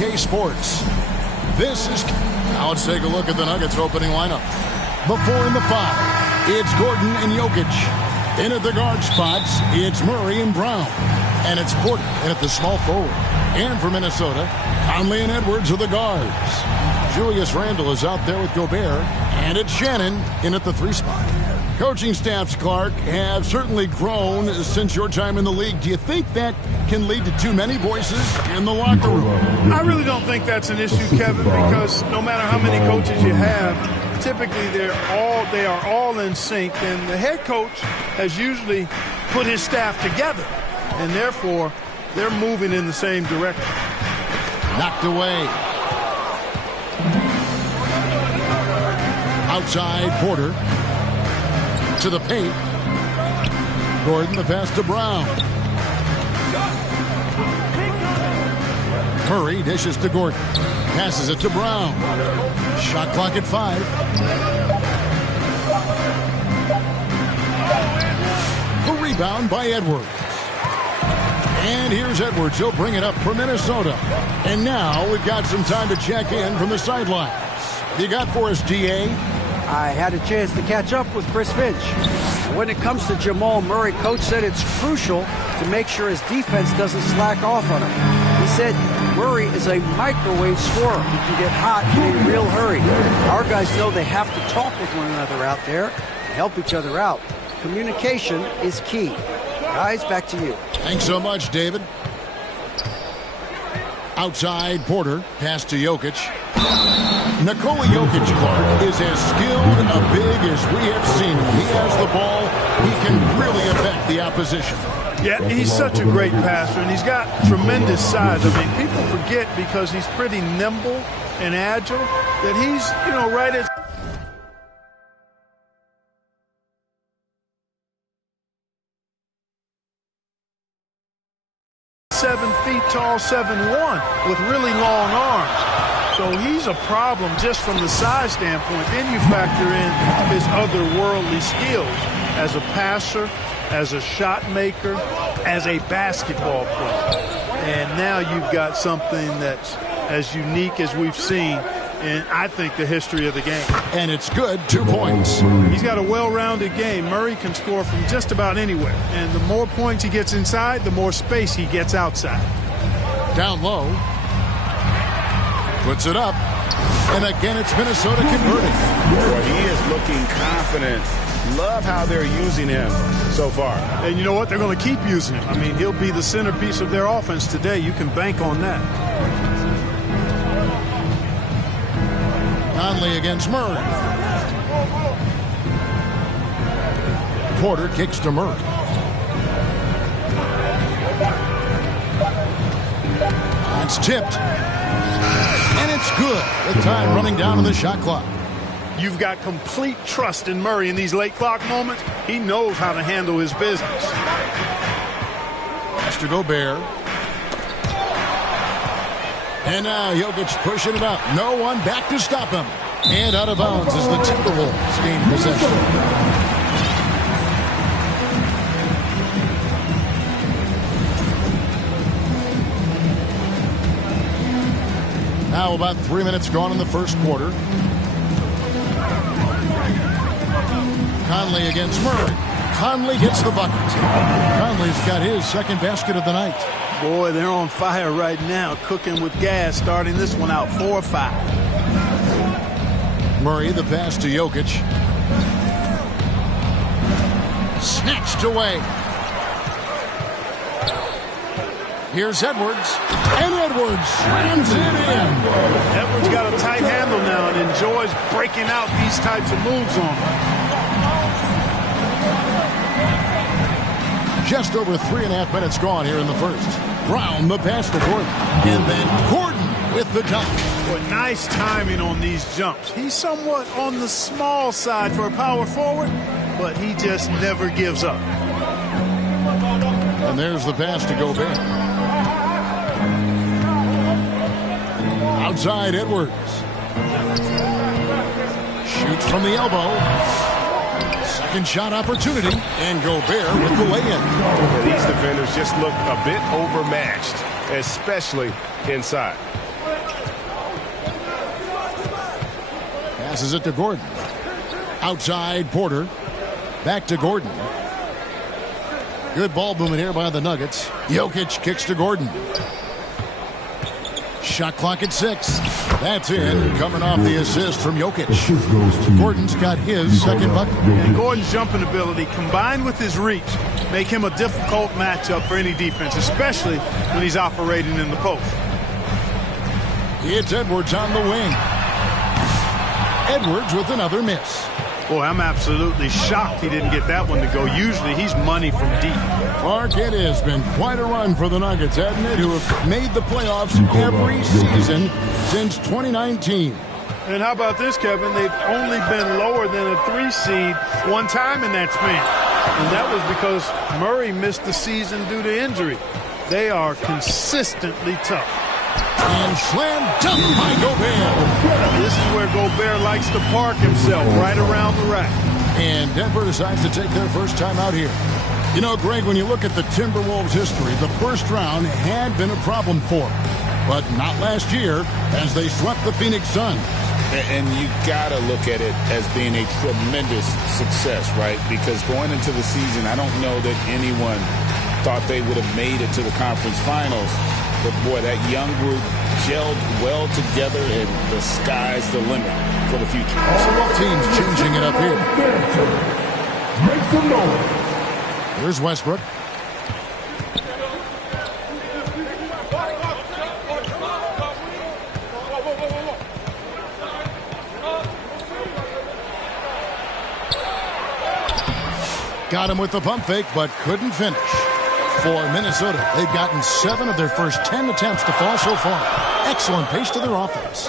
2K Sports. This is... Now let's take a look at the Nuggets opening lineup. Before in the 5, it's Gordon and Jokic. In at the guard spots, it's Murray and Brown. And it's Porter in at the small forward. And for Minnesota, Conley and Edwards are the guards. Julius Randle is out there with Gobert. And it's Shannon in at the 3 spot. Coaching staffs, Clark, have certainly grown since your time in the league. Do you think that can lead to too many voices in the locker room? I really don't think that's an issue, Kevin, because no matter how many coaches you have, typically they are all in sync, and the head coach has usually put his staff together, and therefore they're moving in the same direction. Knocked away. Outside, Porter. To the paint. Gordon, the pass to Brown. Murray dishes to Gordon. Passes it to Brown. Shot clock at 5. The rebound by Edwards. And here's Edwards. He'll bring it up for Minnesota. And now we've got some time to check in from the sidelines. You got for us, DA? I had a chance to catch up with Chris Finch. When it comes to Jamal Murray, Coach said it's crucial to make sure his defense doesn't slack off on him. He said Murray is a microwave scorer who can get hot in a real hurry. Our guys know they have to talk with one another out there and help each other out. Communication is key. Guys, back to you. Thanks so much, David. Outside, Porter. Pass to Jokic. Nikola Jokic, Clark, is as skilled a big as we have seen him. He has the ball. He can really affect the opposition. Yeah, he's such a great passer, and he's got tremendous size. I mean, people forget because he's pretty nimble and agile that he's, right at 7 feet tall, 7'1", with really long arms. So he's a problem just from the size standpoint. Then you factor in his otherworldly skills as a passer, as a shot maker, as a basketball player. And now you've got something that's as unique as we've seen in, I think, the history of the game. And it's good, 2 points. He's got a well-rounded game. Murray can score from just about anywhere. And the more points he gets inside, the more space he gets outside. Down low. Puts it up. And again, it's Minnesota converting. Boy, he is looking confident. Love how they're using him so far. And you know what? They're going to keep using him. I mean, he'll be the centerpiece of their offense today. You can bank on that. Conley against Murray. Porter kicks to Murray. It's tipped. And it's good. The time running down on the shot clock. You've got complete trust in Murray in these late clock moments. He knows how to handle his business. Pass to Gobert. And now Jokic pushing it up. No one back to stop him. And out of bounds as the Timberwolves gain possession. Now about 3 minutes gone in the first quarter. Conley against Murray. Conley gets the bucket. Conley's got his second basket of the night. Boy, they're on fire right now, cooking with gas, starting this one out 4-5. Murray, the pass to Jokic. Snatched away. Here's Edwards. And Edwards slams it in. Edwards got a tight handle now and enjoys breaking out these types of moves on him. Just over 3.5 minutes gone here in the first. Brown, the pass to Gordon. And then Gordon with the dunk. Boy, nice timing on these jumps. He's somewhat on the small side for a power forward, but he just never gives up. And there's the pass to Gobert. Outside Edwards. Shoots from the elbow. Second shot opportunity. And Gobert with the lay-in. These defenders just look a bit overmatched, especially inside. Passes it to Gordon. Outside Porter. Back to Gordon. Good ball movement here by the Nuggets. Jokic kicks to Gordon. Shot clock at 6. That's in. Coming off the assist from Jokic. Gordon's got his second bucket. And Gordon's jumping ability combined with his reach make him a difficult matchup for any defense, especially when he's operating in the post. It's Edwards on the wing. Edwards with another miss. Boy, I'm absolutely shocked he didn't get that one to go. Usually he's money from deep. Mark, it has been quite a run for the Nuggets, hasn't it, who have made the playoffs every season since 2019. And how about this, Kevin? They've only been lower than a 3 seed one time in that span. And that was because Murray missed the season due to injury. They are consistently tough. And slam dunk by Gobert. This is where Gobert likes to park himself, right around the rack. And Denver decides to take their first time out here. You know, Greg, when you look at the Timberwolves' history, the first round had been a problem for them. But not last year, as they swept the Phoenix Suns. And you got to look at it as being a tremendous success, right? Because going into the season, I don't know that anyone thought they would have made it to the conference finals. But, boy, that young group gelled well together, and the sky's the limit for the future. Both teams changing it up here. Make some noise. Here's Westbrook. Got him with the pump fake, but couldn't finish. For Minnesota, they've gotten 7 of their first 10 attempts to fall so far. Excellent pace to their offense.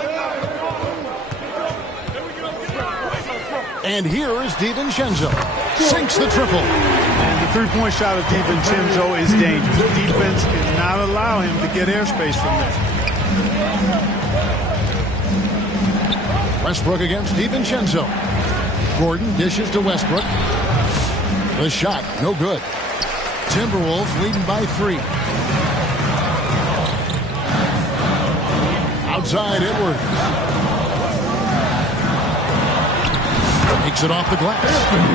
And here is DiVincenzo. Sinks the triple. And the three-point shot of DiVincenzo is dangerous. Defense cannot allow him to get airspace from this. Westbrook against DiVincenzo. Gordon dishes to Westbrook. The shot, no good. Timberwolves leading by 3. Outside Edwards. Takes it off the glass.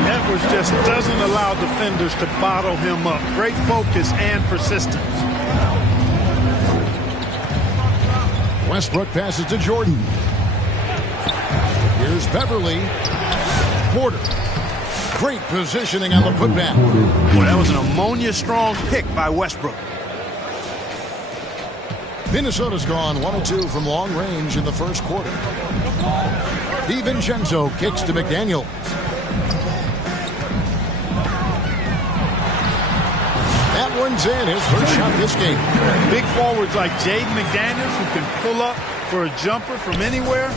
Edwards just doesn't allow defenders to bottle him up. Great focus and persistence. Westbrook passes to Jordan. Here's Beverly. Porter. Great positioning on the putback. Boy, that was an ammonia-strong pick by Westbrook. Minnesota's gone 1 of 2 from long range in the first quarter. DiVincenzo kicks to McDaniels. That one's in, his first shot this game. Big forwards like Jaden McDaniels, who can pull up for a jumper from anywhere,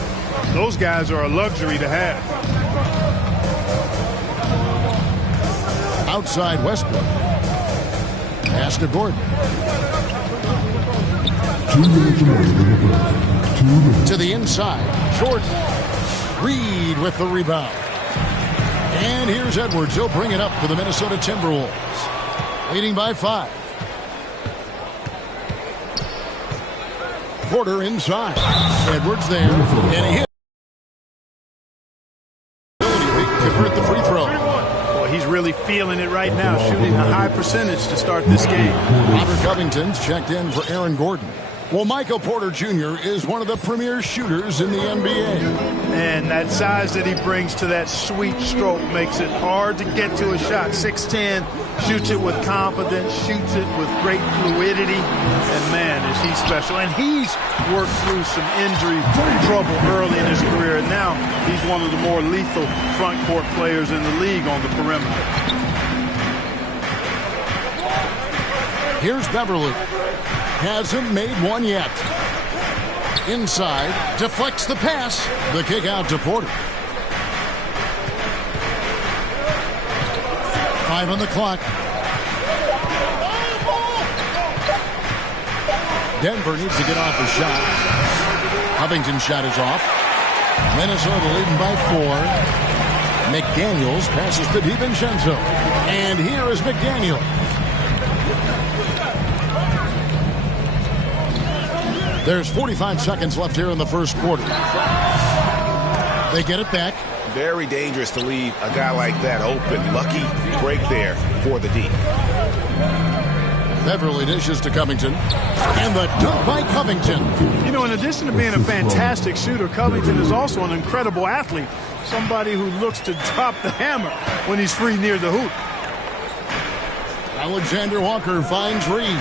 those guys are a luxury to have. Outside Westbrook. Pass to Gordon. 2 minutes remaining in the first. 2 minutes. To the inside. Jordan. Reed with the rebound. And here's Edwards. He'll bring it up for the Minnesota Timberwolves. Leading by 5. Porter inside. Edwards there. And he hit. Convert the free throw. He's really feeling it right now, shooting a high percentage to start this game. Robert Covington's checked in for Aaron Gordon. Well, Michael Porter Jr. is one of the premier shooters in the NBA. And that size that he brings to that sweet stroke makes it hard to get to a shot. 6'10", shoots it with confidence, shoots it with great fluidity. And, man, is he special. And he's worked through some injury trouble early in his career. And now he's one of the more lethal front court players in the league on the perimeter. Here's Beverly. Hasn't made one yet. Inside, deflects the pass. The kick out to Porter. 5 on the clock. Denver needs to get off a shot. Covington's shot is off. Minnesota leading by 4. McDaniels passes to DiVincenzo. And here is McDaniels. There's 45 seconds left here in the first quarter. They get it back. Very dangerous to leave a guy like that open. Lucky break there for the D. Beverly dishes to Covington. And the dunk by Covington. You know, in addition to being a fantastic shooter, Covington is also an incredible athlete. Somebody who looks to drop the hammer when he's free near the hoop. Alexander Walker finds Reed.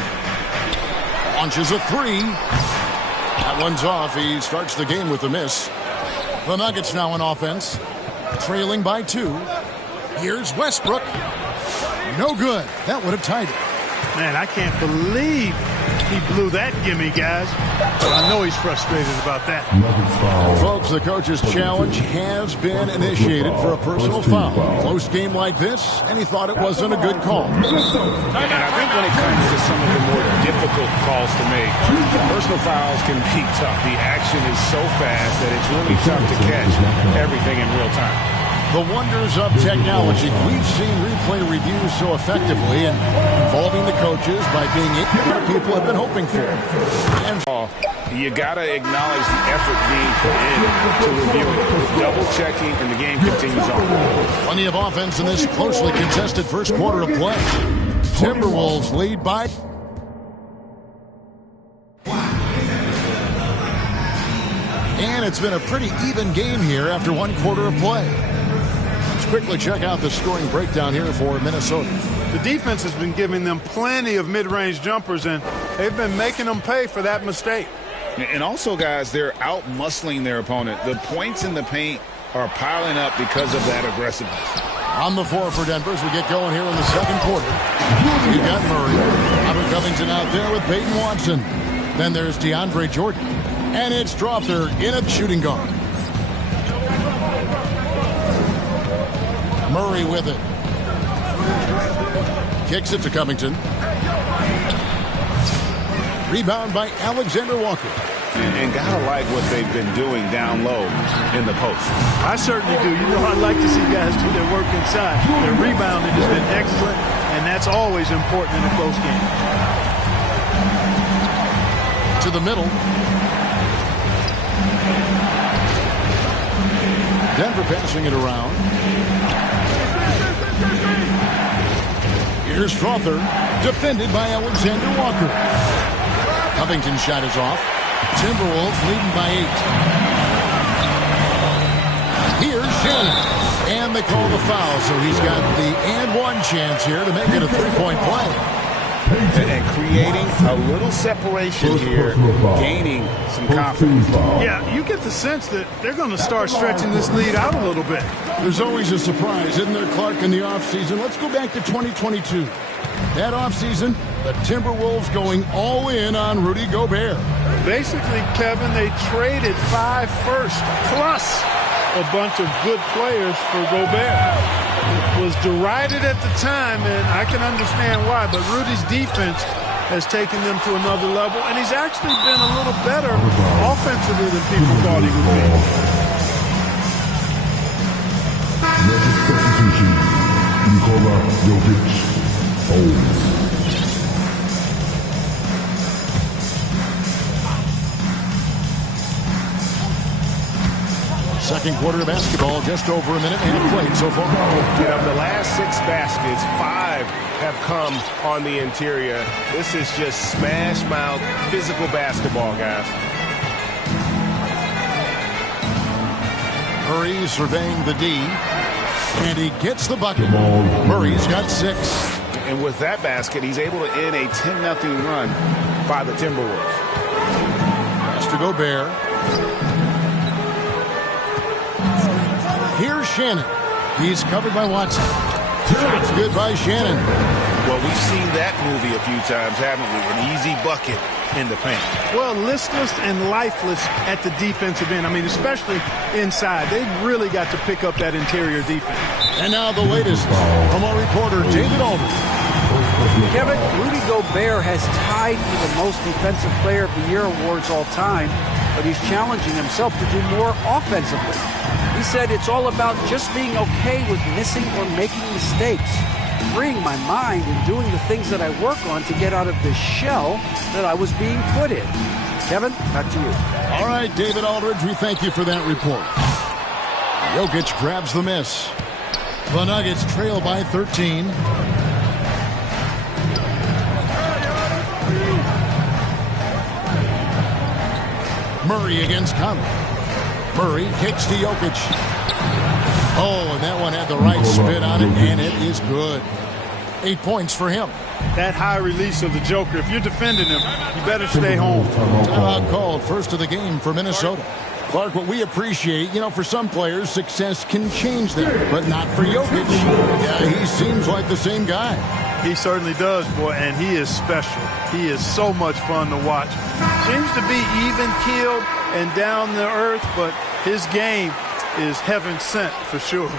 Launches a three. That one's off. He starts the game with a miss. The Nuggets now in offense. Trailing by 2. Here's Westbrook. No good. That would have tied it. Man, I can't believe he blew that gimme, guys. But I know he's frustrated about that. Folks, the coach's challenge has been initiated for a personal foul. Close game like this, and he thought it wasn't a good call. And I think when it comes to some of the more difficult calls to make, personal fouls can be tough. The action is so fast that it's really tough to catch everything in real time. The wonders of technology. We've seen replay reviews so effectively and involving the coaches by being what people have been hoping for. And you got to acknowledge the effort being put in to review it. Double checking, and the game continues on. Plenty of offense in this closely contested first quarter of play. Timberwolves lead by... And it's been a pretty even game here after one quarter of play. Quickly check out the scoring breakdown here for Minnesota. The defense has been giving them plenty of mid-range jumpers, and they've been making them pay for that mistake. And also, guys, they're out-muscling their opponent. The points in the paint are piling up because of that aggressiveness. On the floor for Denver as we get going here in the second quarter. You got Murray. Robert Covington out there with Peyton Watson. Then there's DeAndre Jordan. And it's Strother in at shooting guard. Murray with it. Kicks it to Covington. Rebound by Alexander Walker. And gotta like what they've been doing down low in the post. I certainly do. You know, I like to see guys do their work inside. Their rebounding has been excellent, and that's always important in a close game. To the middle. Denver passing it around. Here's Strother, defended by Alexander Walker. Covington's shot is off. Timberwolves leading by 8. Here's Shannon. And they call the foul, so he's got the and one chance here to make it a three-point play. And creating a little separation here, gaining some confidence. Yeah, you get the sense that they're going to start stretching this lead out a little bit. There's always a surprise, isn't there, Clark, in the offseason? Let's go back to 2022. That offseason, the Timberwolves going all in on Rudy Gobert. Basically, Kevin, they traded 5 firsts plus a bunch of good players for Gobert. It was derided at the time, and I can understand why, but Rudy's defense has taken them to another level, and he's actually been a little better offensively than people thought he would be. Next substitution, Nikola Jokic, holds. Second quarter of basketball, just over a minute and a half played so far. And of the last 6 baskets, 5 have come on the interior. This is just smash mouth physical basketball, guys. Murray surveying the D, and he gets the bucket. Murray's got 6. And with that basket, he's able to end a 10-0 run by the Timberwolves. Pass to Gobert. Here's Shannon. He's covered by Watson. Shot's good by Shannon. Well, we've seen that movie a few times, haven't we? An easy bucket in the paint. Well, listless and lifeless at the defensive end. I mean, especially inside. They've really got to pick up that interior defense. And now the latest from our reporter, David Aldridge. Kevin, Rudy Gobert has tied for the most defensive player of the year awards all time, but he's challenging himself to do more offensively. He said it's all about just being okay with missing or making mistakes, freeing my mind and doing the things that I work on to get out of this shell that I was being put in. Kevin, back to you. All right, David Aldridge, we thank you for that report. Jokic grabs the miss. The Nuggets trail by 13. Murray against Conley. Murray kicks to Jokic. Oh, and that one had the right spin on it, and it is good. 8 points for him. That high release of the Joker, if you're defending him, you better stay home. Timeout called, first of the game for Minnesota. Clark, what we appreciate, for some players, success can change them, but not for Jokic. Yeah, he seems like the same guy. He certainly does, boy, and he is special. He is so much fun to watch. Seems to be even-keeled and down to earth, but his game is heaven sent for sure.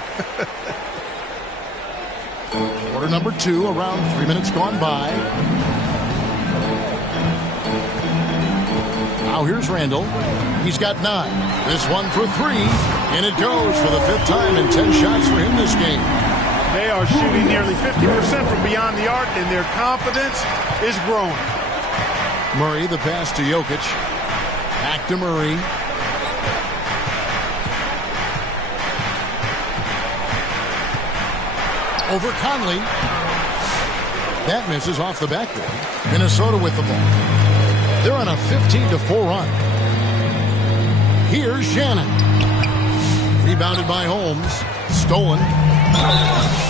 Quarter number 2, around 3 minutes gone by. Now here's Randall. He's got 9. This one for 3, and it goes for the 5th time in 10 shots for him this game. They are shooting nearly 50% from beyond the arc, and their confidence is growing. Murray, the pass to Jokic. Back to Murray. Over Conley. That misses off the backboard. Minnesota with the ball. They're on a 15-4 run. Here's Shannon. Rebounded by Holmes. Stolen.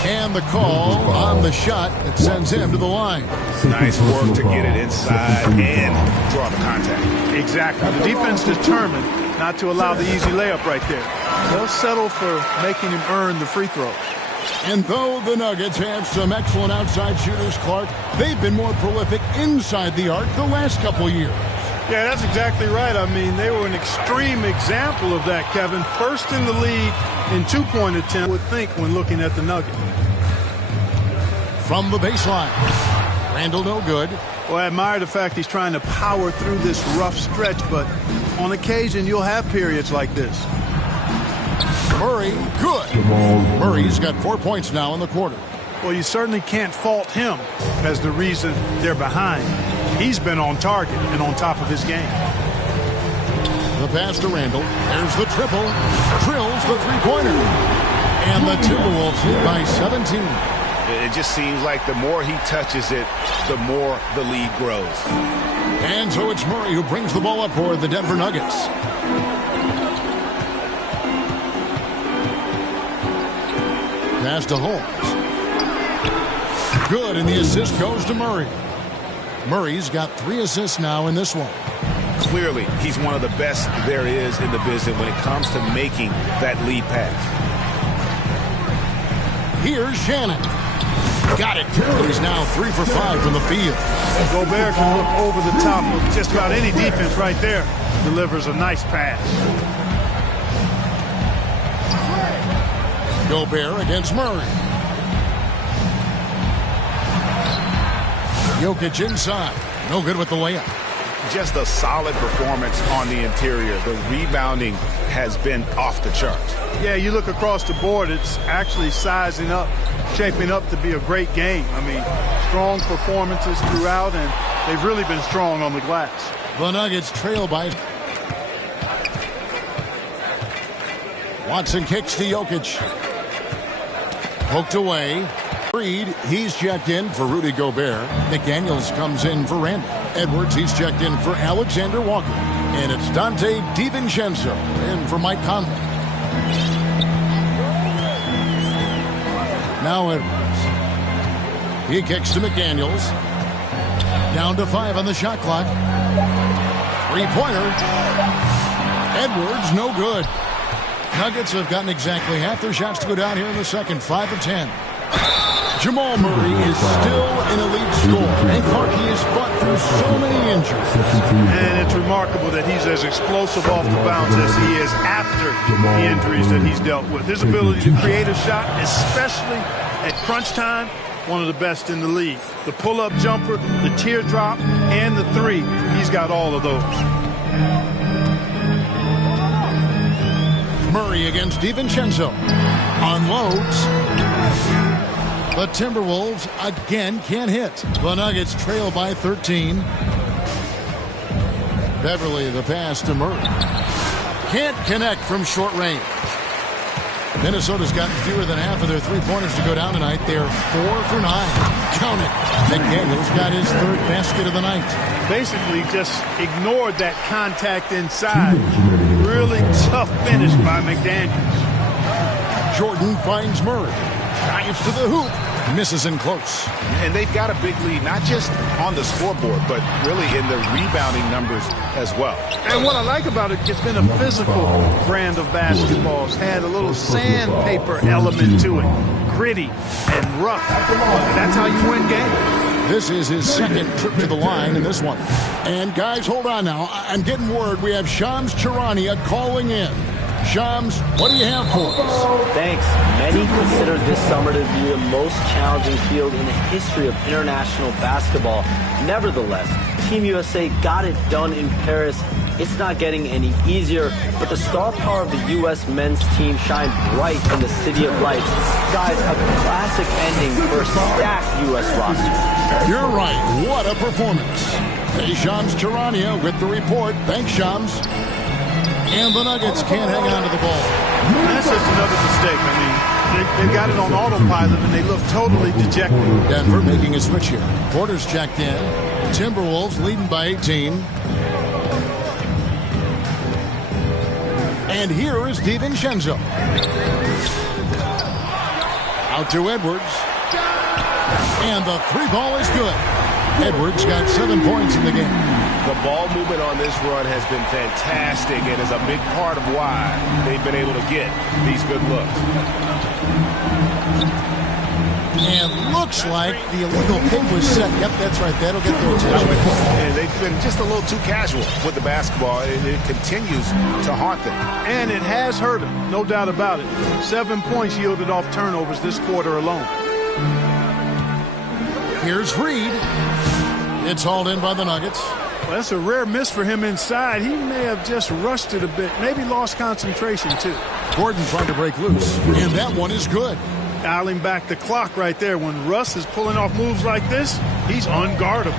And the call on the shot that sends him to the line. Nice work to get it inside and draw the contact. Exactly. The defense determined not to allow the easy layup right there. They'll settle for making him earn the free throws. And though the Nuggets have some excellent outside shooters, Clark, they've been more prolific inside the arc the last couple years. Yeah, that's exactly right. I mean, they were an extreme example of that, Kevin. First in the league in two-point attempt, would think when looking at the Nuggets. From the baseline. Randall no good. Well, I admire the fact he's trying to power through this rough stretch, but on occasion you'll have periods like this. Murray, good. Murray's got 4 points now in the quarter. Well, you certainly can't fault him as the reason they're behind. He's been on target and on top of his game. The pass to Randall. There's the triple. Drills the three-pointer. And the Timberwolves lead by 17. It just seems like the more he touches it, the more the lead grows. And so it's Murray who brings the ball up for the Denver Nuggets. Pass to Holmes. Good, and the assist goes to Murray. Murray's got 3 assists now in this one. Clearly, he's one of the best there is in the business when it comes to making that lead pass. Here's Shannon. Got it. He's now 3 for 5 from the field. Gobert can look over the top of just about any defense right there. Delivers a nice pass. Gobert against Murray. Jokic inside. No good with the layup. Just a solid performance on the interior. The rebounding has been off the charts. Yeah, you look across the board, it's actually sizing up, shaping up to be a great game. I mean, strong performances throughout, and they've really been strong on the glass. The Nuggets trail by. Watson kicks to Jokic. Poked away. Reed, he's checked in for Rudy Gobert. McDaniels comes in for Randall. Edwards, he's checked in for Alexander Walker. And it's Dante DiVincenzo in for Mike Conley. Now Edwards. He kicks to McDaniels. Down to 5 on the shot clock. Three-pointer. Edwards, no good. Nuggets have gotten exactly half their shots to go down here in the second, 5 of 10. Jamal Murray is still an elite scorer, and Clark, he has fought through so many injuries. And it's remarkable that he's as explosive off the bounce as he is after the injuries that he's dealt with. His ability to create a shot, especially at crunch time, one of the best in the league. The pull-up jumper, the teardrop, and the three, he's got all of those. Murray against DiVincenzo. Unloads. The Timberwolves again can't hit. The Nuggets trail by 13. Beverly, the pass to Murray. Can't connect from short range. Minnesota's gotten fewer than half of their three-pointers to go down tonight. They're 4 for 9. Count it. McDaniels got his third basket of the night. Basically just ignored that contact inside. Really tough finish by McDaniels. Jordan finds Murray. Dives to the hoop. Misses in close. And they've got a big lead, not just on the scoreboard, but really in the rebounding numbers as well. And what I like about it, it's been a physical brand of basketball. It's had a little sandpaper element to it. Gritty and rough. That's how you win games. This is his second trip to the line in this one. And guys, hold on now. I'm getting word we have Shams Charania calling in. Shams, what do you have for us? Thanks. Many consider this summer to be the most challenging field in the history of international basketball. Nevertheless, Team USA got it done in Paris. It's not getting any easier, but the star power of the U.S. men's team shined bright in the City of Lights. Guys, a classic ending for a stacked U.S. roster. You're right. What a performance. Hey, Shams Charania with the report. Thanks, Shams. And the Nuggets can't hang on to the ball. That's just another mistake. I mean, they got it on autopilot, and they look totally dejected. Denver making a switch here. Porter's checked in. Timberwolves leading by 18. And here is DiVincenzo. Out to Edwards. And the three ball is good. Edwards got 7 points in the game. The ball movement on this run has been fantastic and is a big part of why they've been able to get these good looks. And looks like the illegal pick was set. Yep, that's right. That'll get their attention. And they've been just a little too casual with the basketball. It continues to haunt them. And it has hurt them, no doubt about it. 7 points yielded off turnovers this quarter alone. Here's Reed. It's hauled in by the Nuggets. Well, that's a rare miss for him inside. He may have just rushed it a bit, maybe lost concentration too. Gordon trying to break loose, and that one is good. Dialing back the clock right there. When Russ is pulling off moves like this, he's unguardable.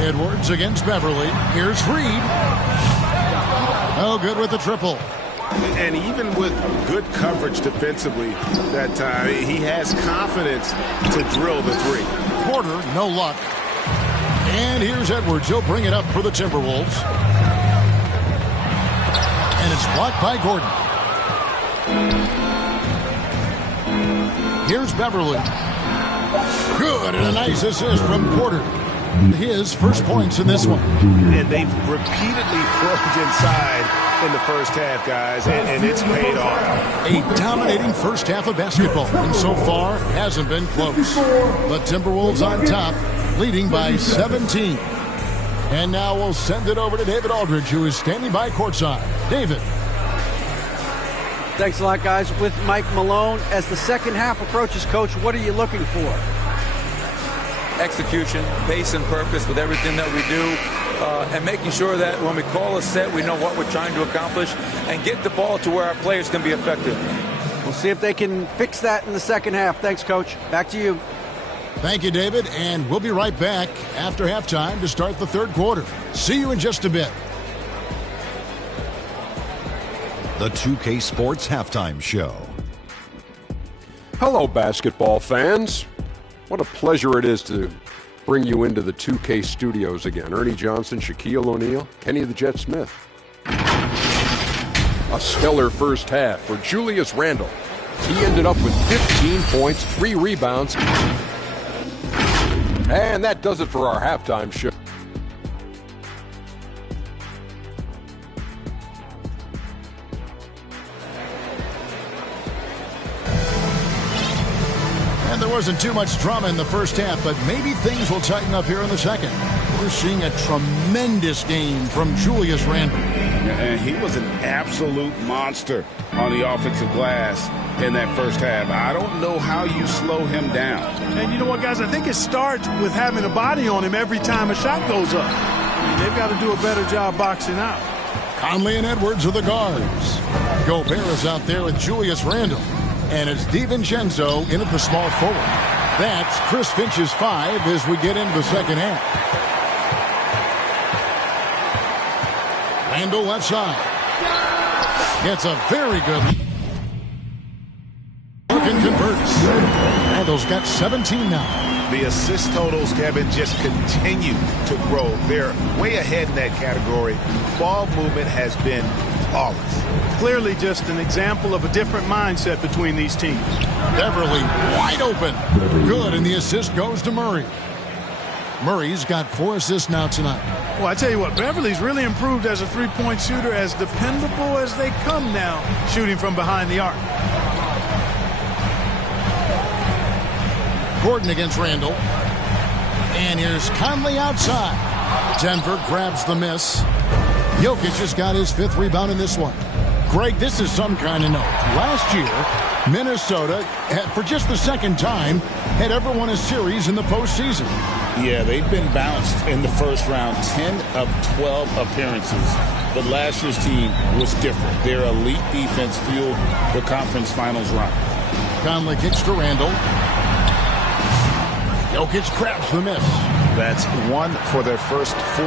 Edwards against Beverly. Here's Reed. Oh, good with the triple. And even with good coverage defensively that time, he has confidence to drill the three. Porter, no luck. And here's Edwards. He'll bring it up for the Timberwolves. And it's blocked by Gordon. Here's Beverly. Good, and a nice assist from Porter. His first points in this one. And they've repeatedly probed inside in the first half, guys, and it's paid off. A dominating first half of basketball, and so far hasn't been close. The Timberwolves on top, leading by 17. And now we'll send it over to David Aldridge, who is standing by courtside. David. Thanks a lot, guys. With Mike Malone, as the second half approaches, Coach, what are you looking for? Execution, pace and purpose with everything that we do, and making sure that when we call a set, we know what we're trying to accomplish and get the ball to where our players can be effective. We'll see if they can fix that in the second half. Thanks, Coach. Back to you. Thank you, David, and we'll be right back after halftime to start the third quarter. See you in just a bit. The 2K Sports Halftime Show. Hello, basketball fans. What a pleasure it is to bring you into the 2K studios again. Ernie Johnson, Shaquille O'Neal, Kenny the Jet Smith. A stellar first half for Julius Randle. He ended up with 15 points, 3 rebounds. And that does it for our halftime show. And there wasn't too much drama in the first half, but maybe things will tighten up here in the second. We're seeing a tremendous game from Julius Randle. And he was an absolute monster on the offensive glass in that first half. I don't know how you slow him down. And you know what, guys? I think it starts with having a body on him every time a shot goes up. I mean, they've got to do a better job boxing out. Conley and Edwards are the guards. Gobert is out there with Julius Randle. And it's DiVincenzo in at the small forward. That's Chris Finch's 5 as we get into the second half. Randle left side. Gets a very good look and converts. Randall's got 17 now. The assist totals, Kevin, just continue to grow. They're way ahead in that category. Ball movement has been flawless. Clearly just an example of a different mindset between these teams. Beverly wide open. Good, and the assist goes to Murray. Murray's got 4 assists now tonight. Well, I tell you what, Beverly's really improved as a three-point shooter, as dependable as they come now, shooting from behind the arc. Gordon against Randall. And here's Conley outside. Denver grabs the miss. Jokic has got his 5th rebound in this one. Greg, this is some kind of note. Last year, Minnesota, for just the second time, had ever won a series in the postseason. Yeah, they've been bounced in the first round, 10 of 12 appearances. But last year's team was different. Their elite defense fueled the conference finals run. Conley kicks to Randall. Jokic grabs the miss. That's 1 for their first 4.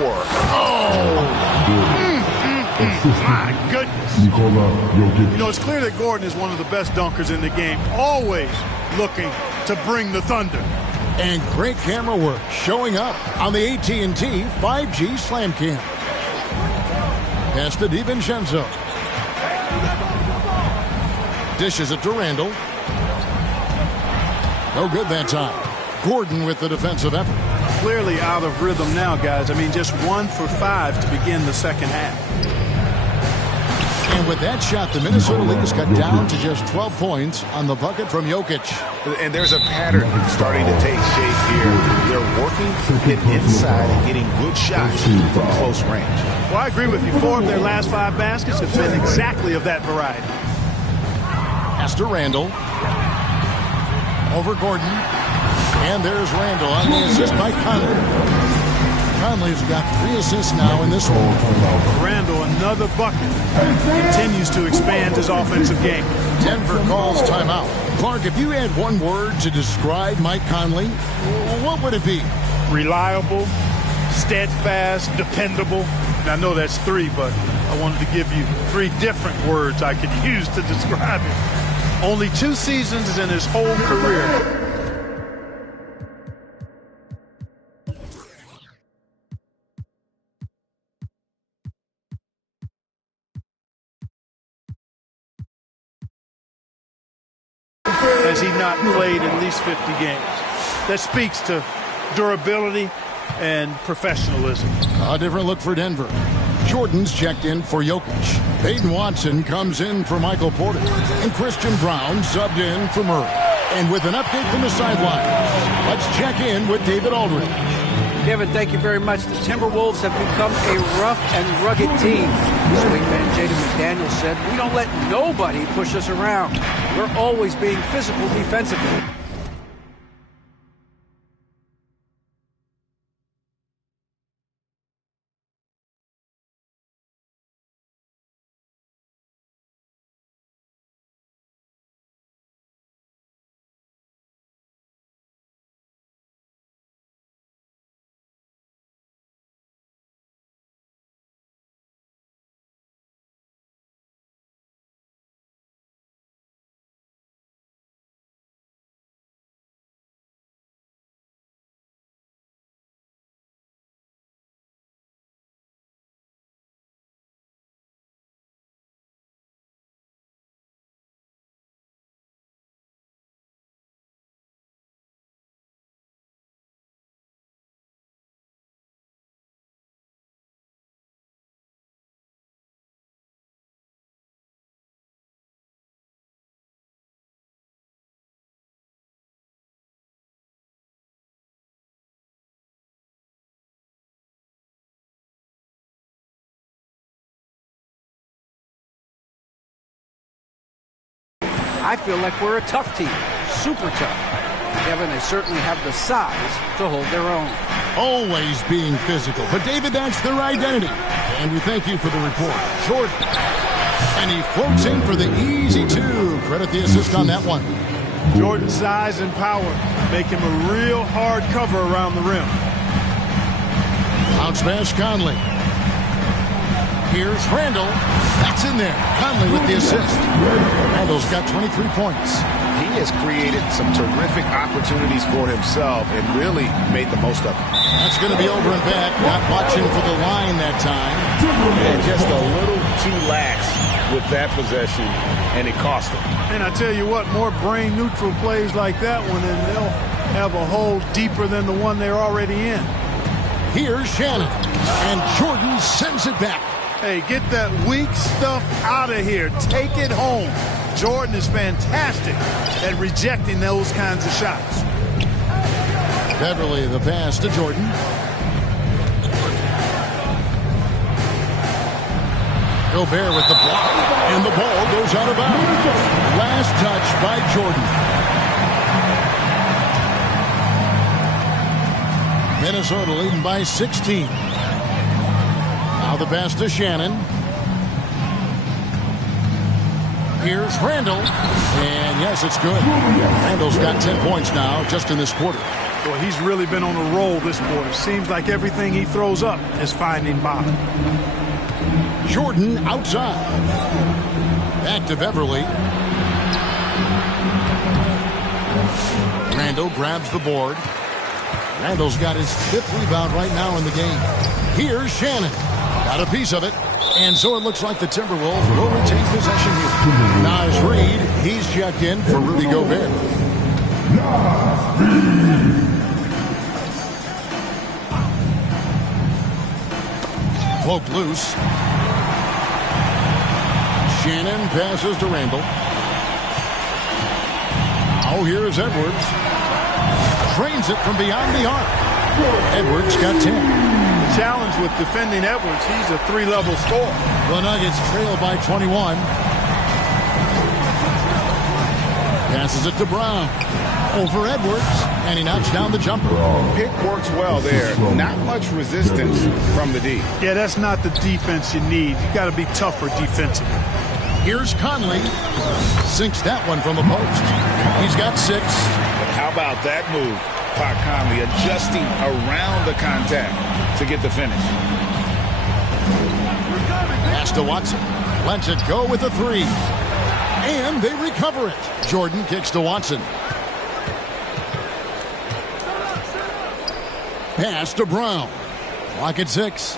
My goodness. You know, it's clear that Gordon is one of the best dunkers in the game, always looking to bring the thunder. And great camera work showing up on the AT&T 5G Slam Cam. Pass to DiVincenzo. Dishes it to Randall. No good that time. Gordon with the defensive effort. Clearly out of rhythm now, guys. I mean, just 1 for 5 to begin the second half. And with that shot, the Minnesota Lynx got down to just 12 points on the bucket from Jokic. And there's a pattern starting to take shape here. They're working to get inside and getting good shots from close range. Well, I agree with you. 4 of their last 5 baskets have been exactly of that variety. Pass to Randall. Over Gordon. And there's Randall on the assist by Conley. Conley's got 3 assists now in this one. Randall, another bucket. Continues to expand his offensive game. Denver calls timeout. Clark, if you had one word to describe Mike Conley, what would it be? Reliable, steadfast, dependable. And I know that's 3, but I wanted to give you 3 different words I could use to describe him. Only 2 seasons in his whole career. Has he not played at least 50 games? That speaks to durability and professionalism. A different look for Denver. Jordan's checked in for Jokic. Peyton Watson comes in for Michael Porter. And Christian Brown subbed in for Murray. And with an update from the sideline, let's check in with David Aldridge. Kevin, thank you very much. The Timberwolves have become a rough and rugged team. Swingman Jaden McDaniel said, "We don't let nobody push us around. We're always being physical defensively." I feel like we're a tough team, super tough. Kevin, they certainly have the size to hold their own. Always being physical, but David, that's their identity. And we thank you for the report. Jordan. And he floats in for the easy 2. Credit the assist on that one. Jordan's size and power make him a real hard cover around the rim. Bounce pass Conley. Here's Randall. That's in there. Conley with the assist. Randall's got 23 points. He has created some terrific opportunities for himself and really made the most of it. That's going to be over and back. Not watching for the line that time. And just a little too lax with that possession, and it cost him. And I tell you what, more brain-neutral plays like that one, and they'll have a hole deeper than the one they're already in. Here's Shannon, and Jordan sends it back. Hey, get that weak stuff out of here. Take it home. Jordan is fantastic at rejecting those kinds of shots. Beverly, the pass to Jordan. Gobert with the block, and the ball goes out of bounds. Last touch by Jordan. Minnesota leading by 16. Now the pass to Shannon. Here's Randall. And yes, it's good. Randall's got 10 points now just in this quarter. Boy, he's really been on a roll this quarter. Seems like everything he throws up is finding bottom. Jordan outside. Back to Beverly. Randall grabs the board. Randall's got his 5th rebound right now in the game. Here's Shannon. Got a piece of it. And so it looks like the Timberwolves will retain possession here. Nice read. He's checked in for Rudy Gobert. Poked loose. Shannon passes to Randall. Now here's Edwards. Drains it from beyond the arc. Edwards got 10. The challenge with defending Edwards, he's a 3-level scorer. The Nuggets trail by 21. Passes it to Brown. Over Edwards, and he knocks down the jumper. Pick works well there. Not much resistance from the D. Yeah, that's not the defense you need. You got to be tougher defensively. Here's Conley. Sinks that one from the post. He's got 6. But how about that move? Pat Conley adjusting around the contact to get the finish. Pass to Watson. Lets it go with a 3. And they recover it. Jordan kicks to Watson. Pass to Brown. Clock at 6.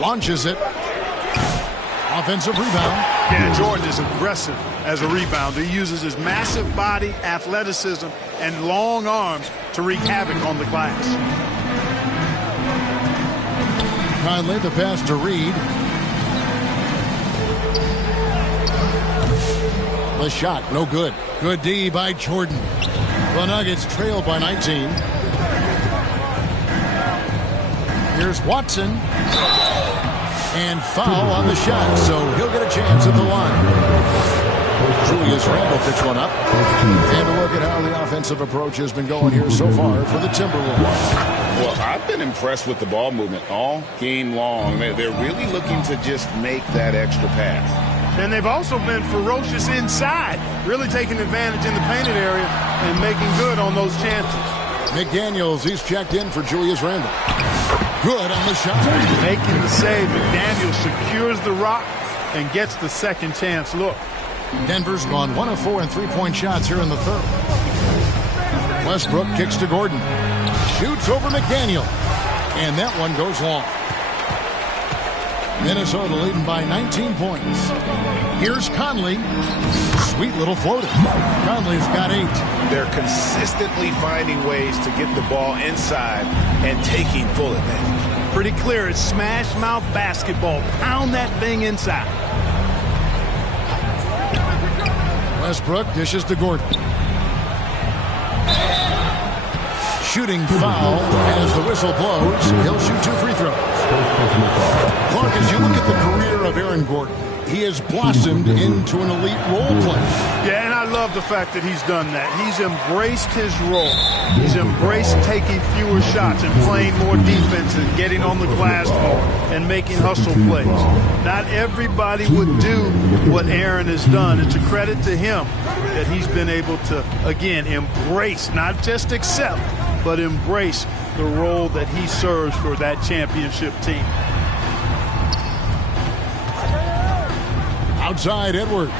Launches it. Offensive rebound. Yeah, Jordan is aggressive as a rebounder. He uses his massive body, athleticism, and long arms to wreak havoc on the glass. Conley, the pass to Reed. The shot, no good. Good D by Jordan. The Nuggets trail by 19. Here's Watson. And foul on the shot, so he'll get a chance at the line. Julius Randle picks one up. And a look at how the offensive approach has been going here so far for the Timberwolves. Well, I've been impressed with the ball movement all game long. They're really looking to just make that extra pass. And they've also been ferocious inside, really taking advantage in the painted area and making good on those chances. McDaniels, he's checked in for Julius Randle. Good on the shot. Making the save, McDaniels secures the rock and gets the second chance look. Denver's gone 1 of 4 in 3-point shots here in the third. Westbrook kicks to Gordon. Shoots over McDaniel. And that one goes long. Minnesota leading by 19 points. Here's Conley. Sweet little floater. Conley's got 8. They're consistently finding ways to get the ball inside and taking full advantage. Pretty clear. It's smash mouth basketball. Pound that thing inside. Westbrook dishes to Gordon. Shooting foul as the whistle blows. He'll shoot 2 free throws. Clark, as you look at the career of Aaron Gordon, he has blossomed into an elite role player. Yeah, and I love the fact that he's done that. He's embraced his role. He's embraced taking fewer shots and playing more defense and getting on the glass more and making hustle plays. Not everybody would do what Aaron has done. It's a credit to him that he's been able to, again, embrace, not just accept, but embrace the role that he serves for that championship team. Outside Edwards.